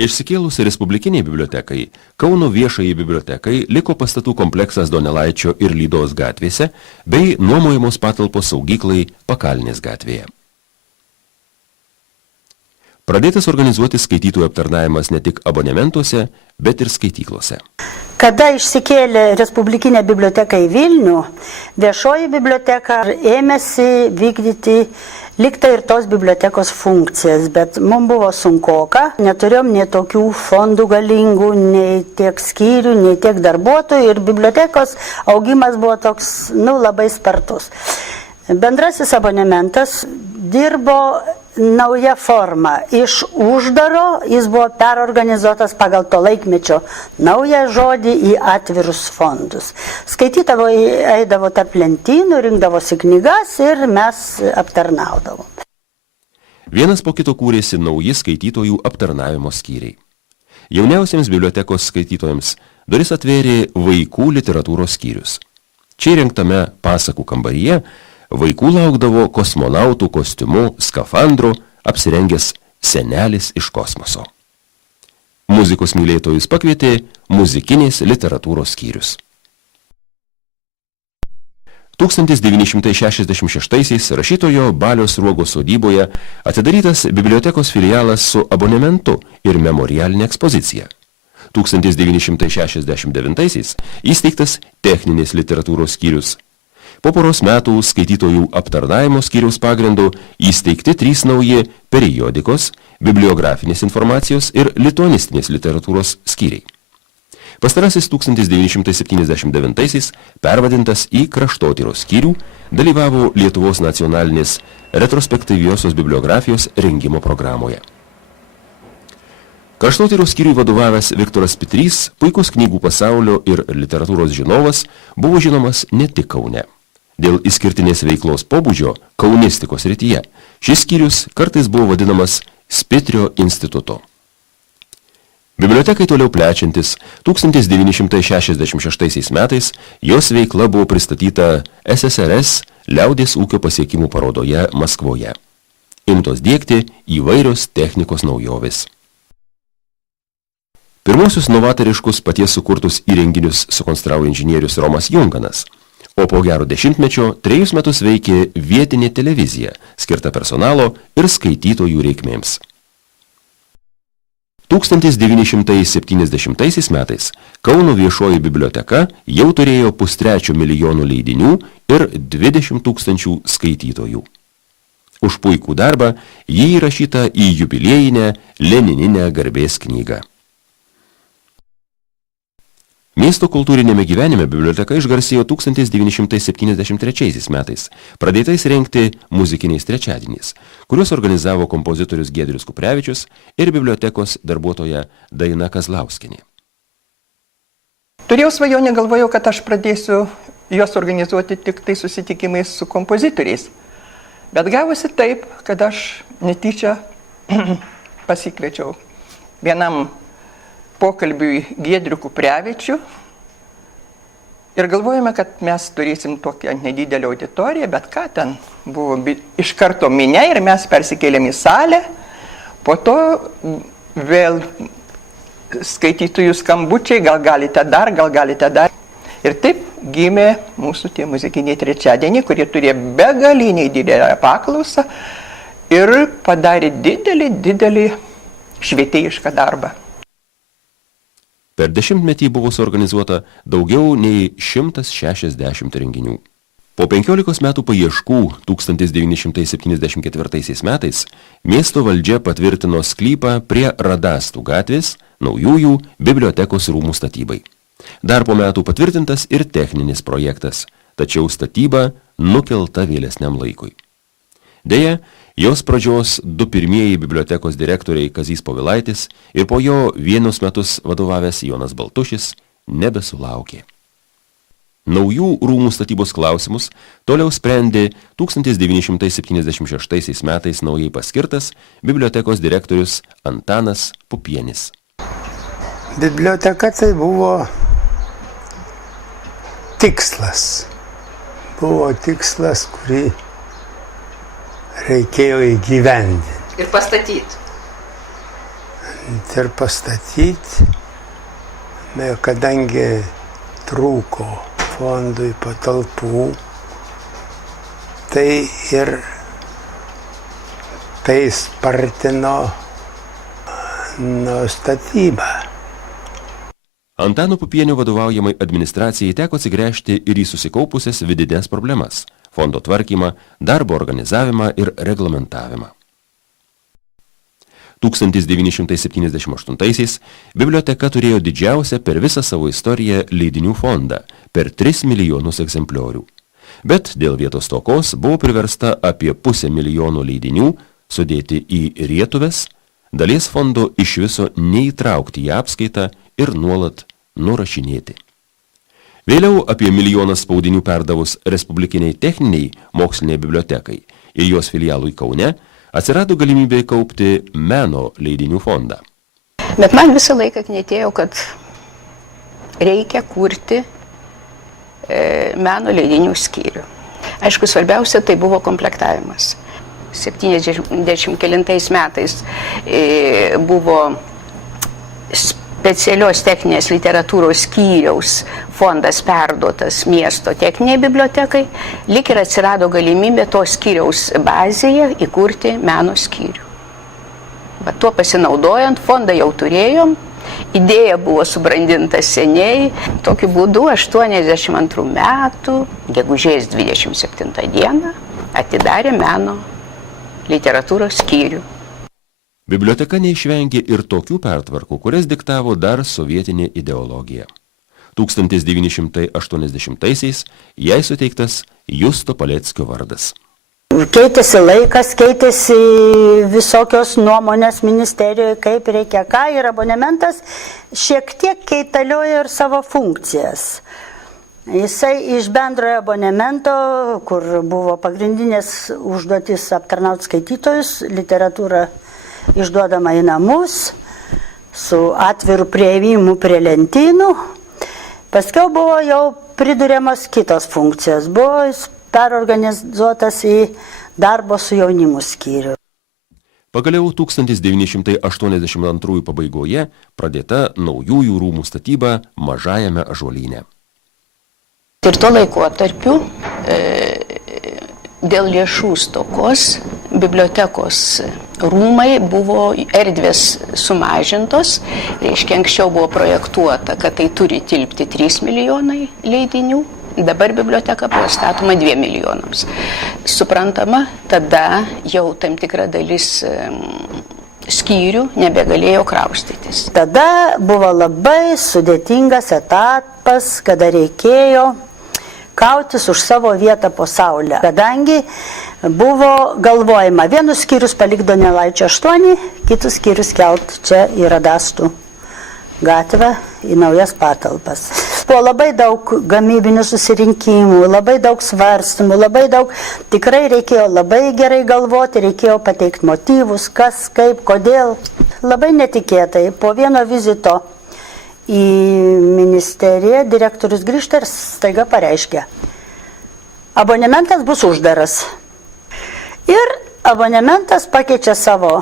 Išsikėlus Respublikiniai bibliotekai, Kauno viešajai bibliotekai liko pastatų kompleksas Donelaičio ir Lydos gatvėse bei nuomojamos patalpos saugyklai Pakalnės gatvėje. Pradėtas organizuoti skaitytojų aptarnavimas ne tik abonementuose, bet ir skaityklose. Kada išsikėlė Respublikinė biblioteka į Vilnių, viešoji biblioteka ėmėsi vykdyti liktai ir tos bibliotekos funkcijas, bet mums buvo sunkoka, neturėjom nei tokių fondų galingų, nei tiek skyrių, nei tiek darbuotojų ir bibliotekos augimas buvo toks, labai spartus. Bendrasis abonementas dirbo nauja forma. Iš uždaro jis buvo perorganizuotas pagal to laikmečio naują žodį į atvirus fondus. Skaitytavo eidavo tarp lentynų, rinkdavosi knygas ir mes aptarnaudavom. Vienas po kito kūrėsi nauji skaitytojų aptarnavimo skyriai. Jauniausiems bibliotekos skaitytojams duris atvėrė vaikų literatūros skyrius. Čia įrengtame pasakų kambaryje vaikų laukdavo kosmonautų kostiumu, skafandru, apsirengęs senelis iš kosmoso. Muzikos mylėtojus pakvietė muzikinės literatūros skyrius. 1966 rašytojo Balio Sruogos sodyboje atidarytas bibliotekos filialas su abonementu ir memorialinė ekspozicija. 1969 įsteigtas techninės literatūros skyrius. Po poros metų skaitytojų aptarnavimo skyriaus pagrindų įsteigti 3 nauji periodikos, bibliografinės informacijos ir lituanistinės literatūros skyriai. Pastarasis 1979 pervadintas į kraštotyros skyrių, dalyvavo Lietuvos nacionalinės retrospektyviosios bibliografijos rengimo programoje. Kraštotyros skyriui vadovavęs Viktoras Pitrys, puikus knygų pasaulio ir literatūros žinovas, buvo žinomas ne tik Kaune. Dėl išskirtinės veiklos pobūdžio kaunistikos srityje šis skyrius kartais buvo vadinamas Spitrio institutu. Bibliotekai toliau plečiantis, 1966 metais jos veikla buvo pristatyta SSRS liaudies ūkio pasiekimų parodoje Maskvoje. Imtos diegti įvairios technikos naujovės. Pirmosius novatoriškus paties sukurtus įrenginius sukonstravo inžinierius Romas Junganas, o po gero dešimtmečio 3 metus veikė vietinė televizija, skirta personalo ir skaitytojų reikmėms. 1970 metais Kauno viešoji biblioteka jau turėjo 1,3 milijono leidinių ir 20 000 skaitytojų. Už puikų darbą jį įrašyta į jubiliejinę Lenininę garbės knygą. Miesto kultūrinėme gyvenime biblioteka išgarsėjo 1973 metais, pradėtais rengti muzikiniais trečiadieniais, kuriuos organizavo kompozitorius Giedrius Kuprevičius ir bibliotekos darbuotoja Daina Kazlauskienė. Turėjau svajonę, galvojau, kad aš pradėsiu juos organizuoti tik tai susitikimais su kompozitoriais. Bet gavosi taip, kad aš netyčia pasikviečiau vienam pokalbiui Giedrių Kuprevičių ir galvojame, kad mes turėsim tokią nedidelę auditoriją, bet ką ten buvo iš karto minia ir mes persikėlėm į salę, po to vėl skaitytojų skambučiai, gal galite dar. Ir taip gimė mūsų tie muzikiniai trečiadieniai, kurie turėjo begaliniai didelę paklausą ir padarė didelį švietėjišką darbą. Per dešimtmetį buvo suorganizuota daugiau nei 160 renginių. Po 15 metų paieškų 1974 metais miesto valdžia patvirtino sklypą prie Radastų gatvės naujųjų bibliotekos rūmų statybai. Dar po metų patvirtintas ir techninis projektas, tačiau statyba nukelta vėlesniam laikui. Deja, jos pradžios 2 pirmieji bibliotekos direktoriai Kazys Povilaitis ir po jo 1 metus vadovavęs Jonas Baltušis nebesulaukė. Naujų rūmų statybos klausimus toliau sprendė 1976 metais naujai paskirtas bibliotekos direktorius Antanas Pupienis. Biblioteka tai buvo tikslas. Buvo tikslas, kurį reikėjo įgyvendinti. Ir pastatyti. ir pastatyti, kadangi trūko fondui patalpų, tai ir tai spartino statybą. Antano Pupienio vadovaujamai administracijai teko atsigręžti ir į susikaupusias vidines problemas – fondo tvarkymą, darbo organizavimą ir reglamentavimą. 1978-aisiais biblioteka turėjo didžiausią per visą savo istoriją leidinių fondą – per 3 milijonus egzempliorių. Bet dėl vietos stokos buvo priversta apie 500 000 leidinių sudėti į rietuves, dalies fondo iš viso neįtraukti į apskaitą ir nuolat nurašinėti. Vėliau apie 1 milijoną spaudinių perdavus Respublikiniai techniniai moksliniai bibliotekai ir jos filialui Kaune atsirado galimybė kaupti meno leidinių fondą. Bet man visą laiką knietėjo, kad reikia kurti meno leidinių skyrių. Aišku, svarbiausia tai buvo komplektavimas. 79 metais buvo specialios techninės literatūros skyriaus fondas perduotas miesto techniniai bibliotekai, lyg ir atsirado galimybė to skyriaus bazėje įkurti meno skyrių. Va, tuo pasinaudojant, fondą jau turėjom, idėja buvo subrandinta seniai, tokiu būdu 82 metų, gegužės 27 dieną, atidarė meno literatūros skyrių. Biblioteka neišvengė ir tokių pertvarkų, kurias diktavo dar sovietinė ideologija. 1980-aisiais jai suteiktas Justo Paleckio vardas. Keitėsi laikas, keitėsi visokios nuomonės ministerijoje, kaip reikia ką, ir abonementas šiek tiek keitaliojo ir savo funkcijas. Jisai iš bendrojo abonemento, kur buvo pagrindinės užduotis aptarnauti skaitytojus, literatūra išduodama į namus, su atviru priėjimu prie lentynų. Paskiau buvo jau priduriamas kitos funkcijos, buvo perorganizuotas į darbo su jaunimu skyrių. Pagaliau 1982 pabaigoje pradėta naujųjų rūmų statyba Mažajame Ąžuolyne. Ir tuo laikotarpiu dėl lėšų stokos bibliotekos rūmai buvo erdvės sumažintos, reiškia anksčiau buvo projektuota, kad tai turi tilpti 3 milijonai leidinių, dabar biblioteka buvo statoma 2 milijonams. Suprantama, tada jau tam tikra dalis skyrių nebegalėjo kraustytis. Tada buvo labai sudėtingas etapas, kada reikėjo kautis už savo vietą po saulę. Kadangi buvo galvojama, vienus skyrius palikti Donelaičio 8, kitus skyrius kelt čia į Radastų gatvę, į naujas patalpas. Buvo labai daug gamybinių susirinkimų, labai daug svarstymų, labai daug, tikrai reikėjo labai gerai galvoti, reikėjo pateikti motyvus, kas, kaip, kodėl. Labai netikėtai, po vieno vizito į ministeriją direktorius grįžta ir staiga pareiškia, abonementas bus uždaras. Ir abonementas pakeičia savo